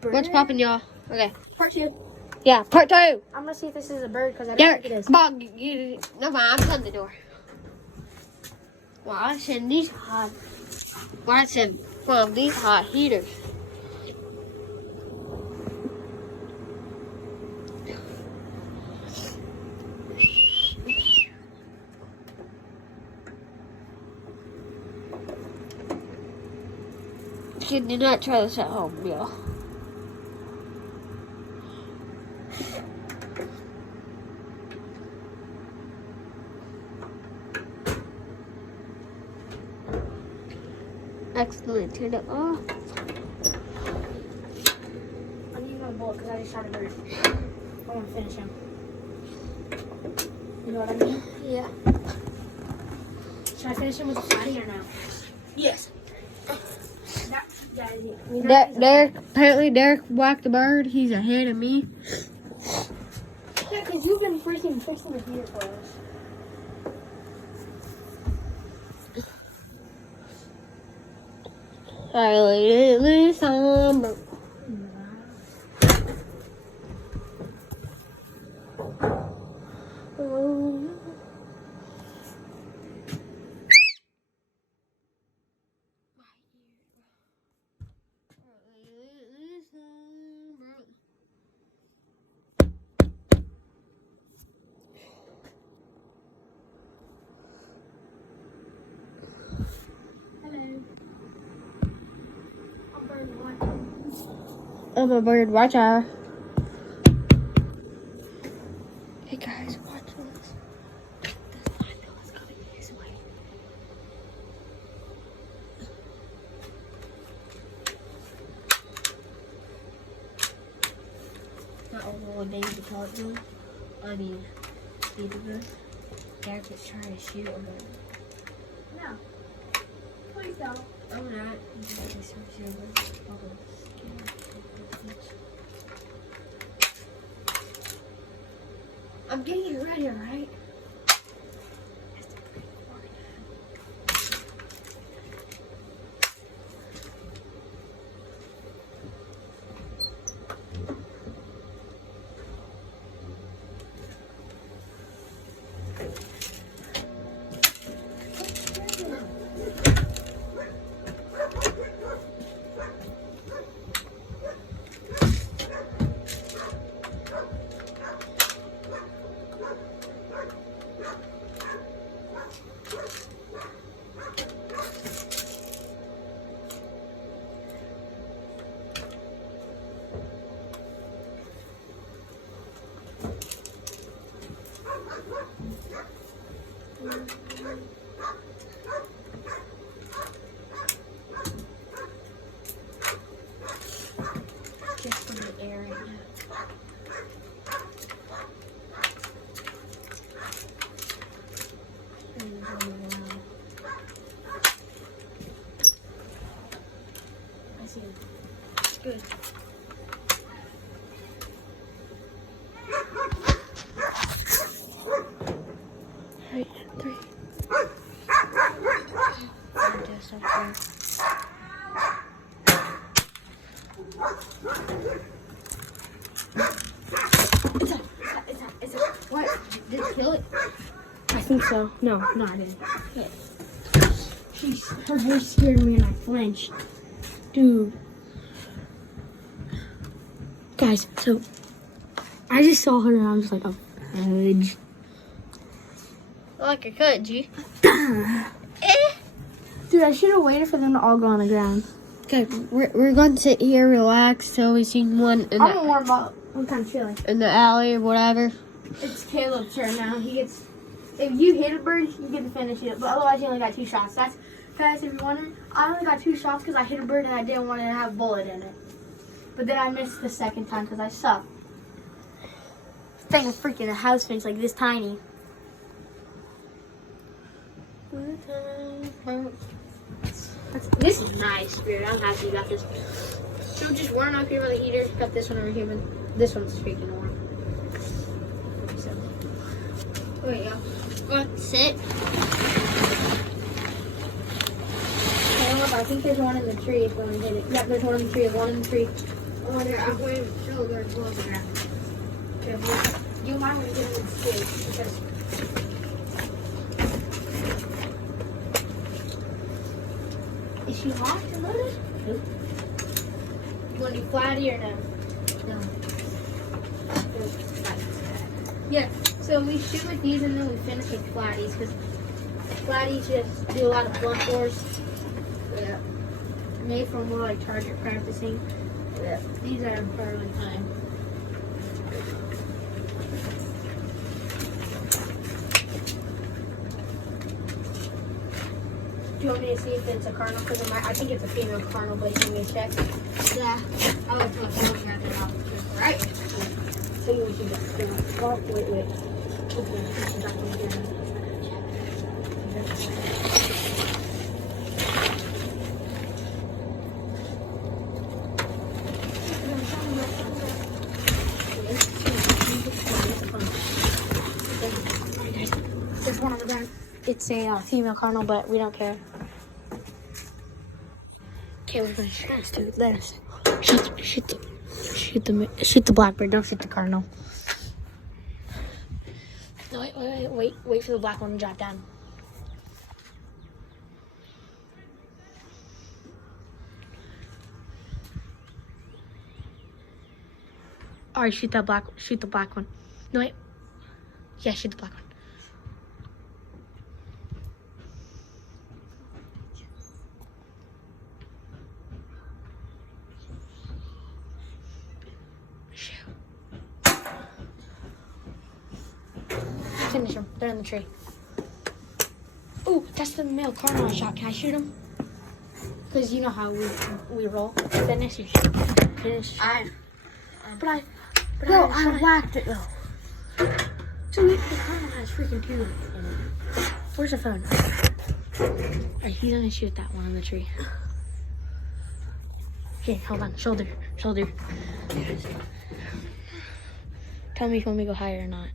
bird. What's popping, y'all? Okay. Part 2. Yeah, part 2. I'm gonna see if this is a bird because I don't Derek, think it is. come on. No, I'm shutting the door. Watching these hot from these hot heaters. Kid, do not try this at home, y'all. Excellent. Turn it off. I'm using my bullet because I just shot a bird. I want to finish him. You know what I mean? Yeah. Should I finish him with a fatty or no? Yes. Derek, Apparently Derek whacked the bird. He's ahead of me. yeah, because you've been freaking fixing the heater for us. I laid it loose on the Hello. I'm bird one. I'm a bird watcher. Hey guys, watch this. The thunder is coming this way. Not all one day to call it doing. I mean, either good. Derek is trying to shoot a bird. No. Please don't. I'm not. I'm getting it ready, right? Just from the air right now. I see. Good. Right, 3. Just up there. It's a, what? Did it kill it? I think so. No, I didn't. Yeah. Her voice scared me and I flinched. Dude. Guys, so I just saw her and I was like, oh, fudge. Like a cut, G. Dude, I should have waited for them to all go on the ground. Okay, we're going to sit here, relax, till we see one in I'm gonna warm up. I'm kind of chilly. in the alley or whatever. It's Caleb's turn now. He gets, if you hit a bird, you get to finish it. But otherwise, he only got 2 shots. That's, guys, if you're wondering, I only got 2 shots because I hit a bird and I didn't want it to have a bullet in it. But then I missed the second time because I suck. Thing is freaking a house fence like this tiny. This is nice, Spirit. I'm happy you got this. So just warm up here with the heater. Got this one over here, but this one's freaking warm. So, there we go. Go sit. I think there's one in the tree if you want to hit it. Yeah, there's one in the tree. One in the tree. Oh, there, I'm going to show their clothes now. You might want to get them straight because. Is she locked and loaded? Nope. You want to do flatty or no? No. Yeah, so we shoot with these and then we finish with flatties because flatties just do a lot of blunt force. Yeah. Made for more like target practicing. Yeah. These are fairly time. Do you want me to see if it's a cardinal? Because I think it's a female cardinal, but you want me to check? Yeah. I like to look at it out. Right. So you should just do it. Oh, wait. Okay, she's not going to get it. There's one on the ground. It's a female cardinal, but we don't care. Okay, we're gonna shoot this dude. Let us shoot the blackbird. Don't shoot the cardinal. No, wait for the black one to drop down. All right, shoot the black one. No, wait. Yeah, shoot the black one. Finish them. They're in the tree. Oh, that's the male cardinal shot. Can I shoot him? Because you know how we roll. Finish. But I whacked it though. So the cardinal has freaking two in it. Where's the phone? Alright, he's gonna shoot that one in the tree. Okay, hold on. Shoulder. Tell me if you want me to go higher or not.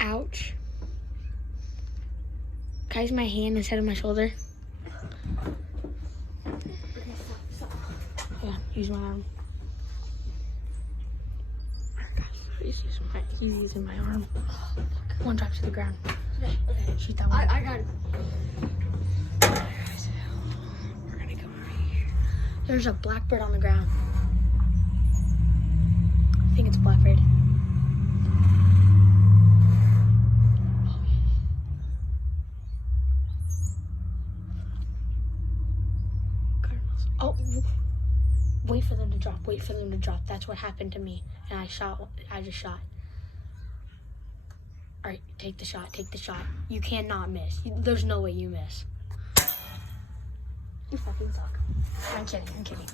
Ouch. Can I use my hand instead of my shoulder? Yeah, use my arm. He's using my arm. One drop to the ground. Okay. Shoot that one. I got it. We're gonna go over here. There's a blackbird on the ground. I think it's a blackbird. Oh, wait for them to drop. That's what happened to me. And I just shot. All right, take the shot. You cannot miss. There's no way you miss. You fucking suck. I'm kidding.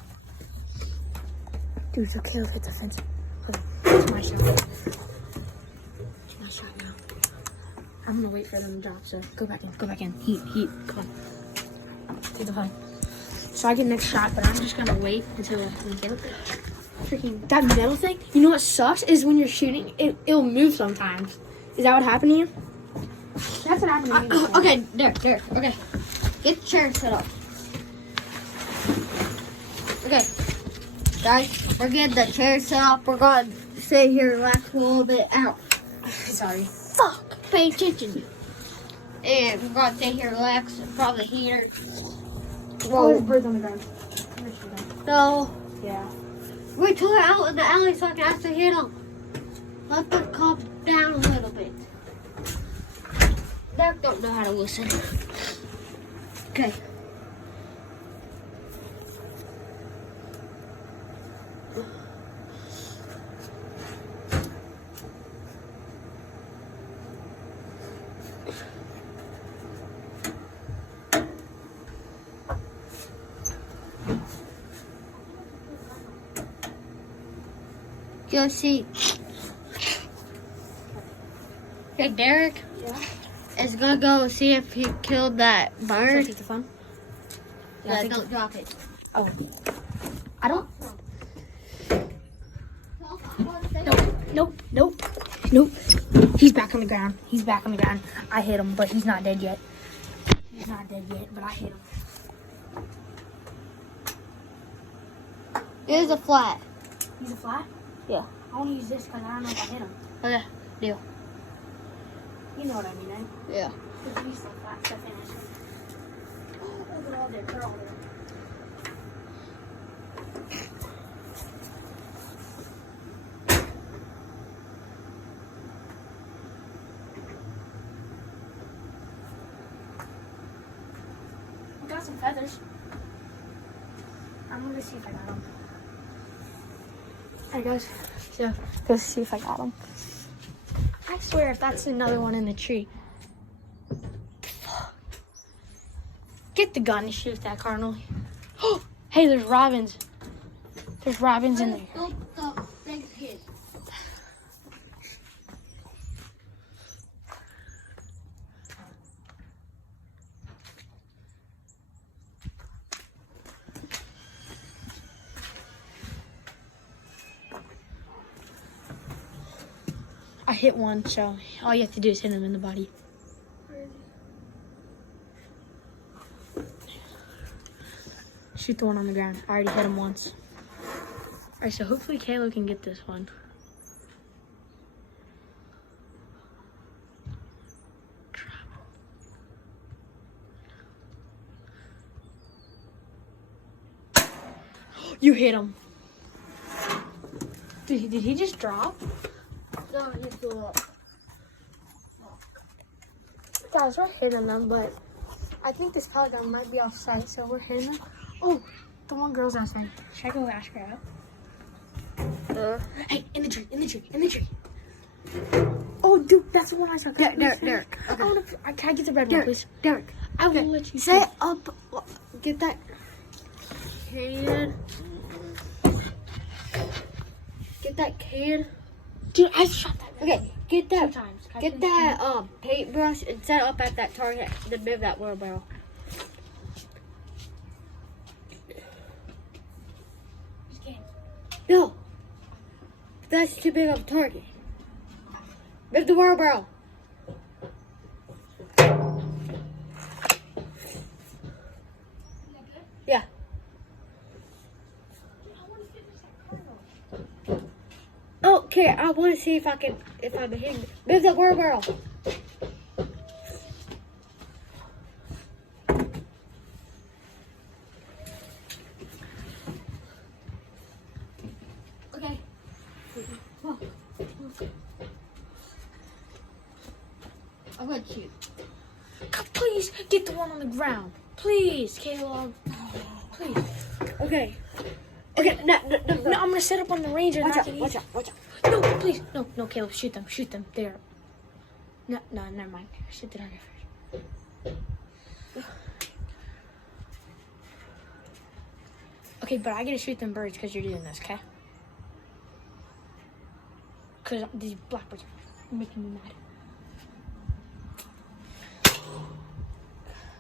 Dude, it's okay if it's offensive. It's my shot. It's my shot now. I'm gonna wait for them to drop, so go back in. Heat. Come on. Take the fun. So I get next shot, but I'm just gonna wait until we get it. Freaking that metal thing. You know what sucks is when you're shooting, it'll move sometimes. Is that what happened to you? That's what happened to me. Okay, there. Okay, get the chair set up. Okay, guys, we're getting the chair set up. We're gonna sit here, relax a little bit. Ow. Sorry. Fuck. Pay attention. And we're gonna sit here, relax, probably heater. Oh, there's birds on the ground. So, Yeah. wait till they're out in the alley so I can actually hit them. Let them calm down a little bit. Derek don't know how to listen. Okay. Go see. Okay, Derek is gonna go see if he killed that bird. Take the phone. Yeah, don't drop it. Oh. I don't. Nope. He's back on the ground. I hit him, but he's not dead yet. But I hit him. Here's a flat. He's a flat? Yeah. I want to use this because I don't know if I hit him. Okay, deal. You know what I mean, eh? Yeah. Because he's so flat to finish him. Oh, look at all there. They're all there. I got some feathers. I'm gonna see if I got them. Alright guys, so go see if I got them. I swear if that's another one in the tree. Get the gun and shoot that cardinal. Oh, hey, there's robins. There's robins in there. I hit one, so all you have to do is hit him in the body. Shoot the one on the ground. I already hit him once. Alright, so hopefully Kayla can get this one. You hit him. Did he just drop? No, he flew up. Guys, we're hitting them, but I think this pellet gun might be off site, so we're hitting them. Oh, the one girl's asking. Should I go ask her out? Hey, in the tree. Oh, dude, that's the one I saw. Derek. Okay. Can I get the red one, please? Derek. I will let you Set up. Get that can. Get that can. Dude, I shot that. Okay, get that. Times. Get that paintbrush and set it up at that target, the bit of that wheelbarrow. No, that's too big of a target. Move the wheelbarrow. Yeah. Okay, I want to see if I'm hitting. Move the wheelbarrow. Okay. I'm gonna shoot. Please get the one on the ground. Please, Caleb. Please. Okay. Okay. No. No, I'm gonna set up on the range and Watch knock out. it Watch easy. out. Watch out. No, please. No, Caleb, shoot them. There. No, never mind. Shoot the target first. Okay, but I gotta shoot them birds because you're doing this, okay? Because these blackbirds are making me mad.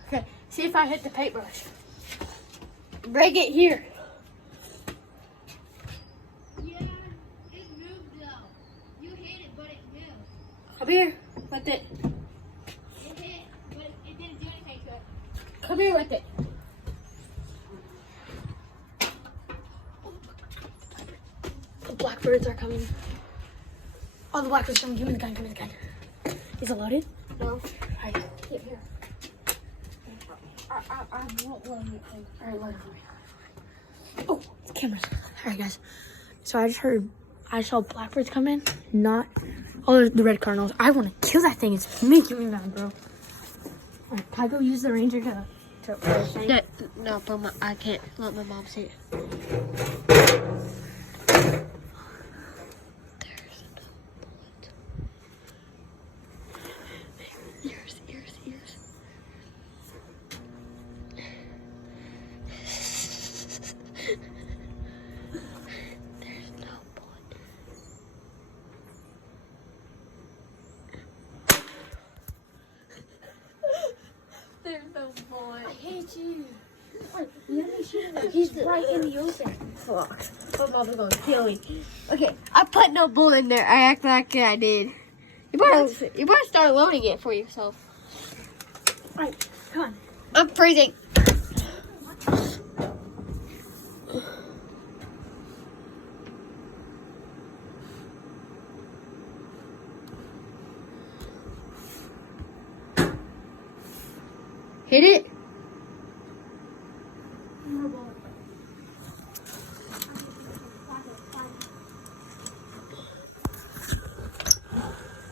Okay, see if I hit the paintbrush. Break it here. Yeah, it moved though. You hit it, but it moved. Come here with it. It hit, but it didn't do anything to it. Come here with it. The blackbirds are coming. Oh, the blackbirds are coming. Give me the gun. Is it loaded? No. Alright, get here. I won't let you. Alright, load it for me. Oh, the cameras. Alright, guys. So I saw blackbirds come in. Not all the red cardinals. I want to kill that thing. It's making me mad, bro. Alright, can I go use the ranger to No, but I can't let my mom see it. Ears. There's no bullet. There's no bullet. I hate you. He's the right in the ocean. Fuck. My mother's gonna kill me. Okay, I put no bull in there. I act like I did. You better start loading it for yourself. Alright, come on. I'm freezing. Hit it.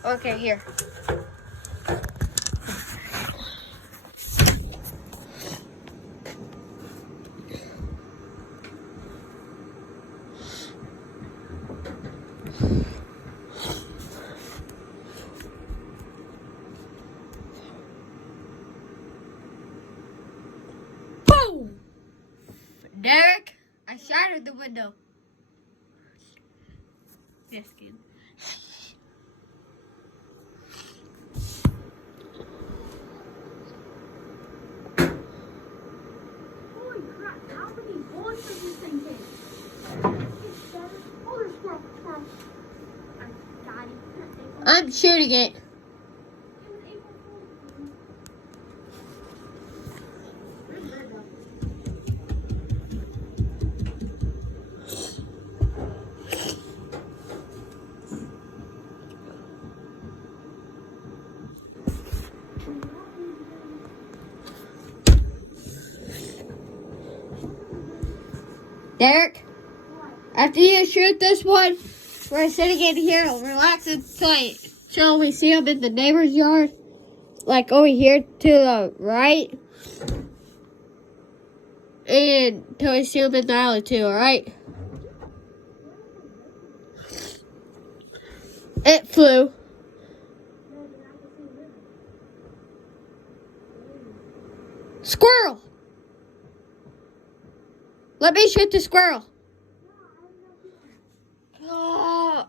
Okay, here. Boom! Derek, I shattered the window. Just kidding. Holy crap, how many bullets does this thing take? Oh, there's squirrel. I got it. I'm shooting it. It was April Fool's. Where's the bird go? Derek, after you shoot this one, we're sitting in here, relaxing, till we see him in the neighbor's yard, like over here to the right, and till we see him in the alley too. All right? It flew. Squirrel! Let me shoot the squirrel. Oh.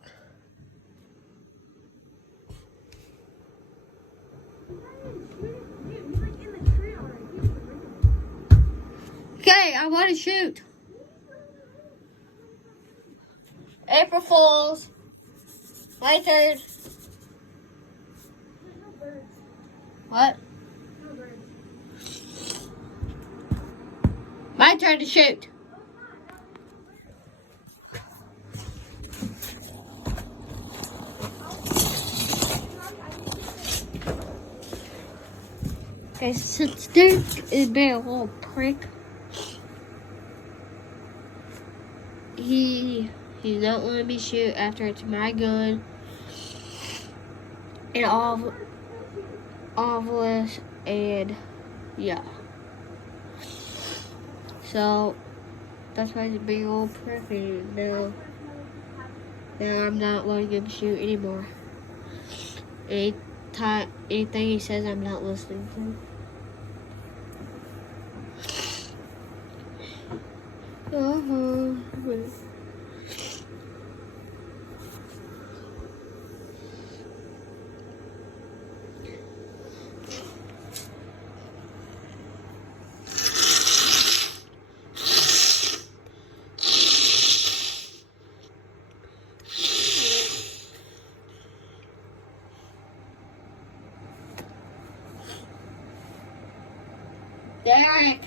Okay, I want to shoot. April Fools. My turn. What? My turn to shoot. Okay, since Derek is being a little prick, he's not letting me shoot after it's my gun. And obvious, and yeah. So that's why he's being a little prick, and now I'm not letting him shoot anymore. Anything he says, I'm not listening to. Derek!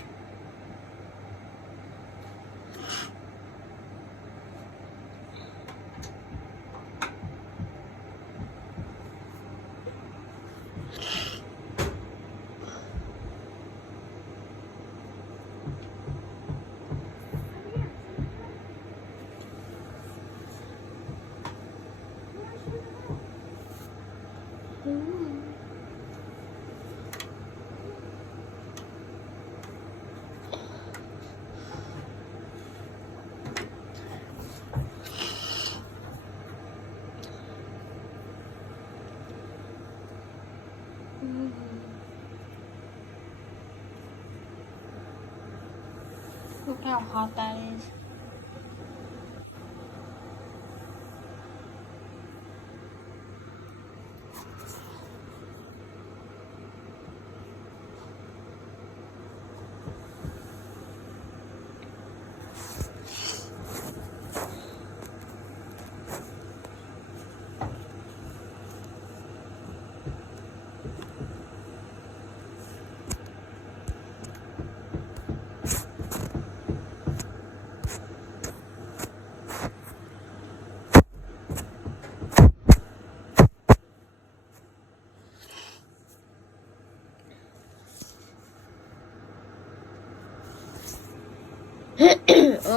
Look how hot that is.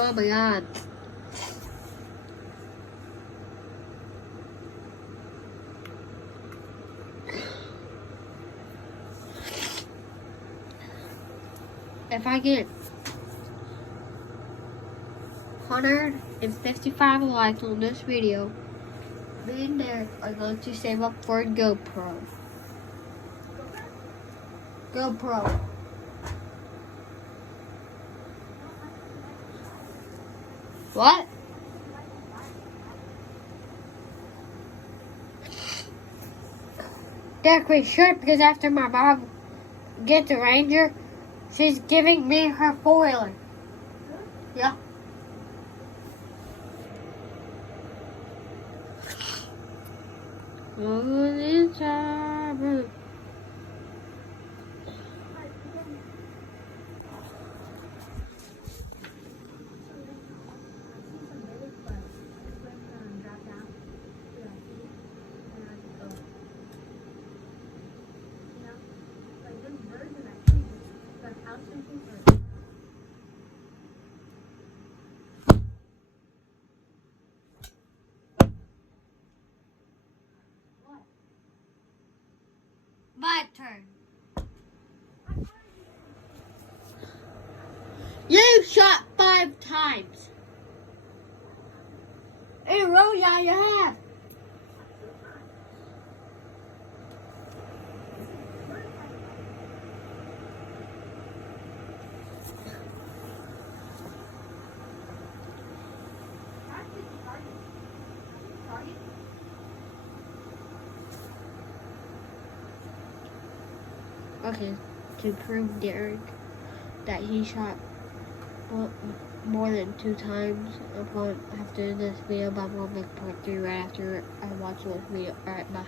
Oh my god. If I get 155 likes on this video, me and Derek are going to save up for a GoPro. GoPro. What? Derek, we should, because after my mom gets a Ranger, she's giving me her four-wheeler. Yeah. Oh, this time. My turn. You shot 5 times. In a row, yeah, you have. Okay, to prove Derek that he shot more than 2 times, I'm going to have to do this video, but I'm going to make part 3 right after I watch this video. Alright, bye.